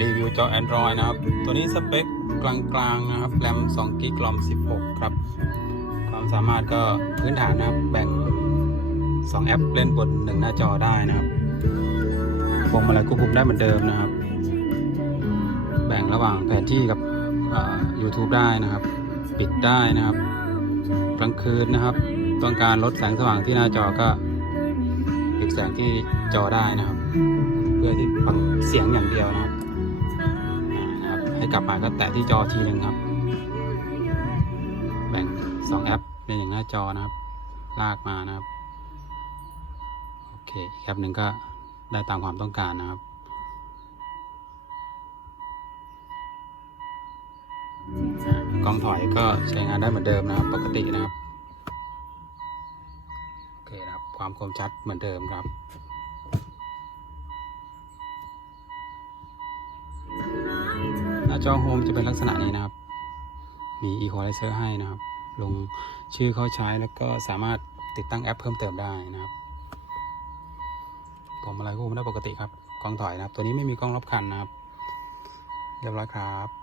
รีวิวจอ Android นะครับ ตัวนี้สเปคกลางๆนะครับแรม2กิกลอม 16 ครับ ความสามารถก็พื้นฐานนะครับ แบ่ง 2 แอปเล่นบน1หน้าจอได้นะครับพวงมาลัยควบคุมได้เหมือนเดิมนะครับ แบ่งระหว่างแผนที่กับ YouTube ได้นะครับ ปิดได้นะครับกลางคืนนะครับ ต้องการลดแสงสว่างที่หน้าจอก็ปิดแสงที่จอได้นะครับ เพื่อที่ฟังเสียงอย่างเดียวนะครับ ให้กลับมาก็แตะที่จอทีหนึ่งครับ แบ่ง2แอปในหนึ่งหน้าจอนะครับ ลากมานะครับ โอเคแอปหนึ่งก็ได้ตามความต้องการนะครับกล้องถอยก็ใช้งานได้เหมือนเดิมนะครับ ปกตินะครับ โอเคนะครับ ความคมชัดเหมือนเดิมครับ จอโฮมจะเป็นลักษณะนี้นะครับ มีอีโคไลเซอร์ให้นะครับ ลงชื่อเข้าใช้แล้วก็สามารถติดตั้งแอปเพิ่มเติมได้นะครับกล่องอะไรควบคุมได้ปกติครับกล้องถอยนะครับ ตัวนี้ไม่มีกล้องรอบคันนะครับ เรียบร้อยครับ